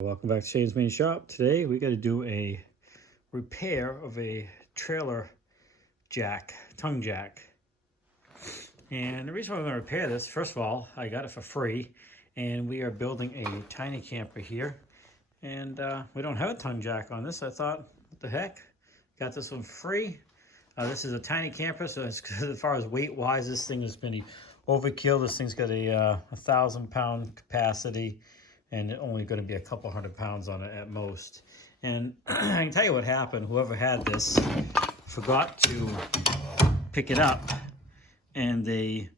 Welcome back to Shane's Main Shop. Today we got to do a repair of a trailer jack, tongue jack. And the reason why we're going to repair this, first of all, I got it for free, and we are building a tiny camper here, and we don't have a tongue jack on this. I thought, what the heck, got this one free. This is a tiny camper, so as far as weight wise, this thing has been overkill. This thing's got a 1,000-pound capacity, and only going to be a couple 100 pounds on it at most. And I can tell you what happened. Whoever had this forgot to pick it up, and they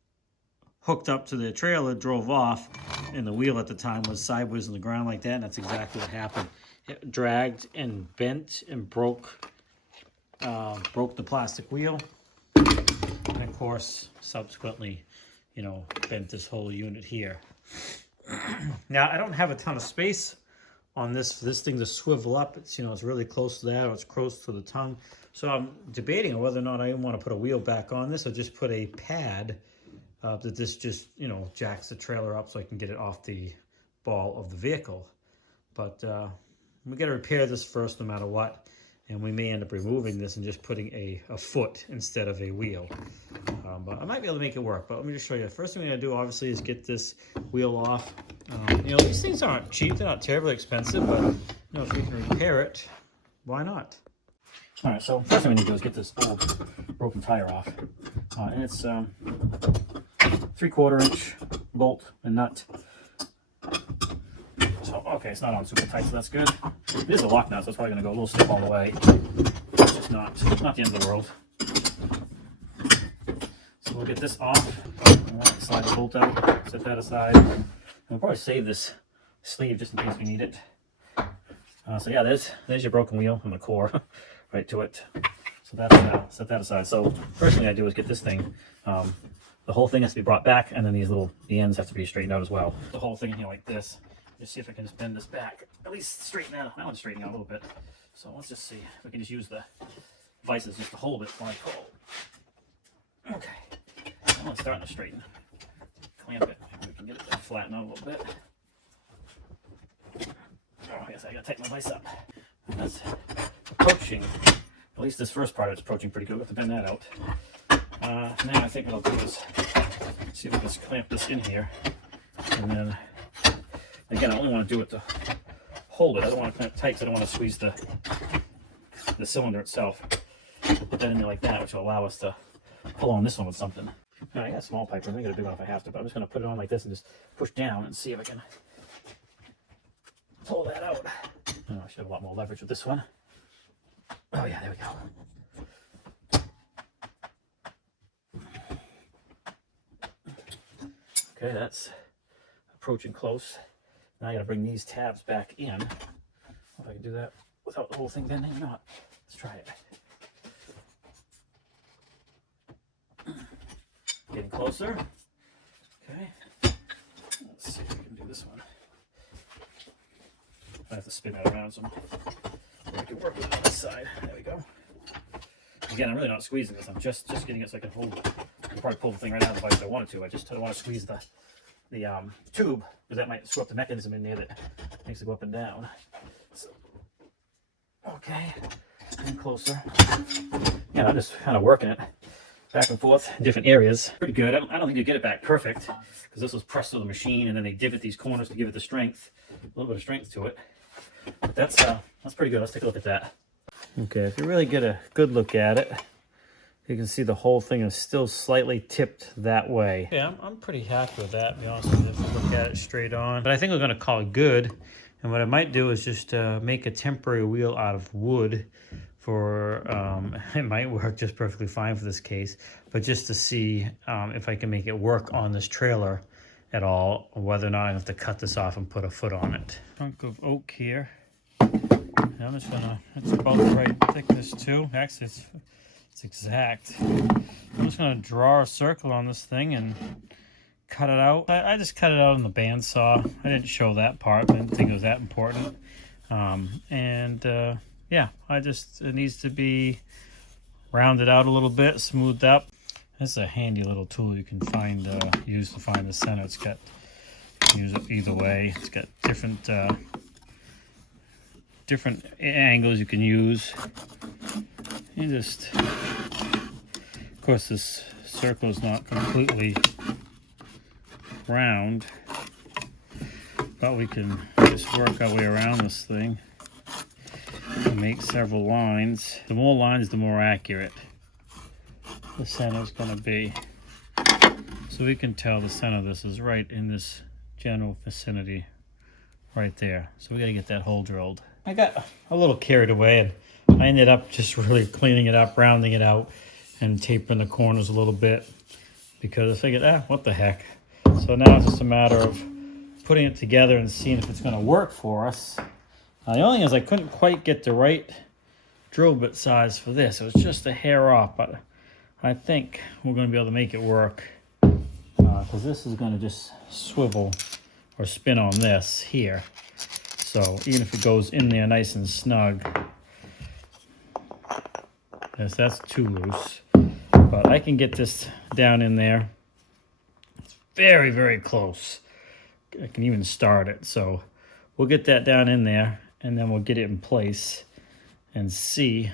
hooked up to their trailer, drove off, and the wheel at the time was sideways on the ground like that, and that's exactly what happened. It dragged and bent and broke the plastic wheel, and of course subsequently, bent this whole unit here. Now I don't have a ton of space on this thing to swivel up. It's it's really close to that, or it's close to the tongue. So I'm debating on whether or not I even want to put a wheel back on this, or just put a pad that this just jacks the trailer up so I can get it off the ball of the vehicle. But we got to repair this first, no matter what. And we may end up removing this and just putting a foot instead of a wheel. But I might be able to make it work. But let me just show you. The first thing we're going to do, obviously, is get this wheel off. These things aren't cheap. They're not terribly expensive. But, if we can repair it, why not? All right, so first thing we need to do is get this old broken tire off. And it's 3/4 inch bolt and nut. So, okay, it's not on super tight, so that's good. It is a lock nut, so it's probably going to go a little stiff all the way. It's just not the end of the world. So we'll get this off. Slide the bolt out, set that aside. And we'll probably save this sleeve just in case we need it. So yeah, there's your broken wheel and the core right to it. So that's set that aside. So first thing I do is get this thing. The whole thing has to be brought back, and then the ends have to be straightened out as well. The whole thing here like this. Just see if I can just bend this back, at least straighten out. That one's straightening out a little bit. So let's just see if we can just use the vices just to hold it while I pull. Okay, that one's starting to straighten. Clamp it. We can get it to flatten out a little bit. Oh, I guess I gotta tighten my vice up. That's approaching. At least this first part is approaching pretty good. We'll have to bend that out. Now I think what I'll do is see if I can just clamp this in here, and then. Again, I only want to do it to hold it. I don't want to clamp tight because I don't want to squeeze the cylinder itself. So put that in there like that, which will allow us to pull on this one with something. Now, I got a small pipe. I'm going to get a big one if I have to, but I'm just going to put it on like this and just push down and see if I can pull that out. Oh, I should have a lot more leverage with this one. Oh yeah, there we go. Okay, that's approaching close. Now I gotta bring these tabs back in. If I can do that without the whole thing bending or not. Let's try it. Getting closer. Okay. Let's see if we can do this one. I have to spin that around so I can work with it on this side. There we go. Again, I'm really not squeezing this. I'm just getting it so I can hold it. I can probably pull the thing right out of the vice if I wanted to. I just don't want to squeeze the tube, because that might screw up the mechanism in there that makes it go up and down. So, okay, and closer. Yeah, I'm just kind of working it back and forth in different areas. Pretty good. I don't think you get it back perfect, because this was pressed to the machine, and then they divot these corners to give it the strength, a little bit of strength to it. But that's pretty good. Let's take a look at that. Okay, if you really get a good look at it, you can see the whole thing is still slightly tipped that way. Yeah, I'm pretty happy with that, to be honest with you, if you look at it straight on. But I think we're going to call it good. And what I might do is just make a temporary wheel out of wood for, it might work just perfectly fine for this case, but just to see if I can make it work on this trailer at all, or whether or not I have to cut this off and put a foot on it. Trunk of oak here. And I'm just gonna, it's about the right thickness too. Actually, it's exact. I'm just going to draw a circle on this thing and cut it out. I just cut it out on the bandsaw. I didn't show that part, but I didn't think it was that important. Yeah, it needs to be rounded out a little bit, smoothed up. This is a handy little tool you can find, use to find the center. It's got, use it either way. It's got different different angles you can use. You just, of course, this circle is not completely round, but we can just work our way around this thing and make several lines. The more lines, the more accurate the center is going to be. So we can tell the center of this is right in this general vicinity right there. So we got to get that hole drilled. I got a little carried away and I ended up just really cleaning it up, rounding it out, and tapering the corners a little bit because I figured, what the heck. So now it's just a matter of putting it together and seeing if it's going to work for us. The only thing is I couldn't quite get the right drill bit size for this. It was just a hair off, but I think we're going to be able to make it work because this is going to just swivel or spin on this here. So even if it goes in there nice and snug, yes, that's too loose. But I can get this down in there. It's very, very close. I can even start it. So we'll get that down in there and then we'll get it in place and see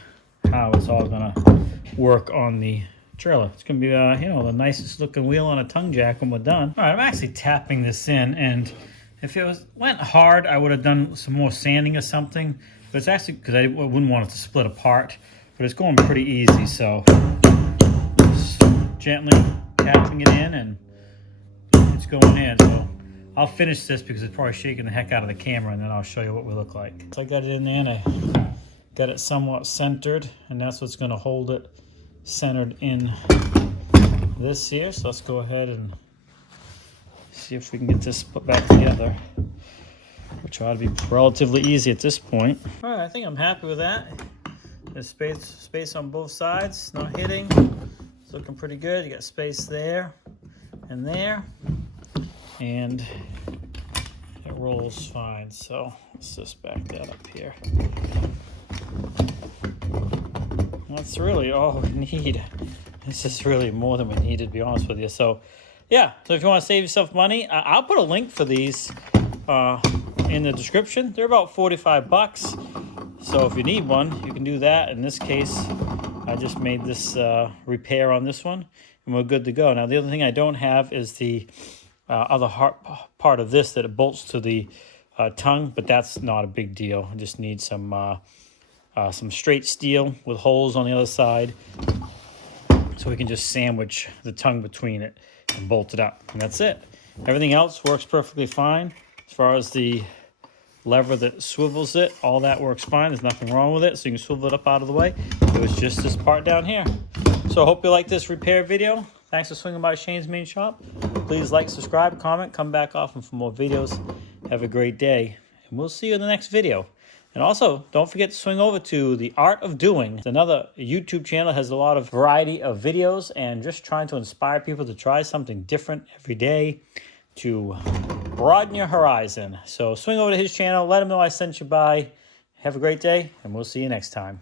how it's all gonna work on the trailer. It's gonna be, the nicest looking wheel on a tongue jack when we're done. All right, I'm actually tapping this in, and if it went hard, I would have done some more sanding or something. But it's actually, because I wouldn't want it to split apart, but it's going pretty easy. So just gently tapping it in, and it's going in. So I'll finish this because it's probably shaking the heck out of the camera, and then I'll show you what we look like. So I got it in there, and I got it somewhat centered, and that's what's going to hold it centered in this here. So let's go ahead and see if we can get this put back together, which ought to be relatively easy at this point. All right, I think I'm happy with that. There's space on both sides, not hitting. It's looking pretty good. You got space there and there, and it rolls fine. So let's just back that up here. That's really all we need. This is really more than we need, to be honest with you. So yeah, so if you want to save yourself money, I'll put a link for these in the description. They're about 45 bucks. So if you need one, you can do that. In this case, I just made this repair on this one, and we're good to go. Now, the other thing I don't have is the other part of this that it bolts to the tongue, but that's not a big deal. I just need some straight steel with holes on the other side, so we can just sandwich the tongue between it and bolt it up, and that's it. Everything else works perfectly fine. As far as the lever that swivels it, all that works fine. There's nothing wrong with it, so you can swivel it up out of the way. It was just this part down here. So I hope you like this repair video. Thanks for swinging by Shane's Main Shop. Please like, subscribe, comment, come back often for more videos. Have a great day, and we'll see you in the next video. And also, don't forget to swing over to The Art of Doing. It's another YouTube channel, has a lot of variety of videos, and just trying to inspire people to try something different every day to broaden your horizon. So swing over to his channel, let him know I sent you by. Have a great day, and we'll see you next time.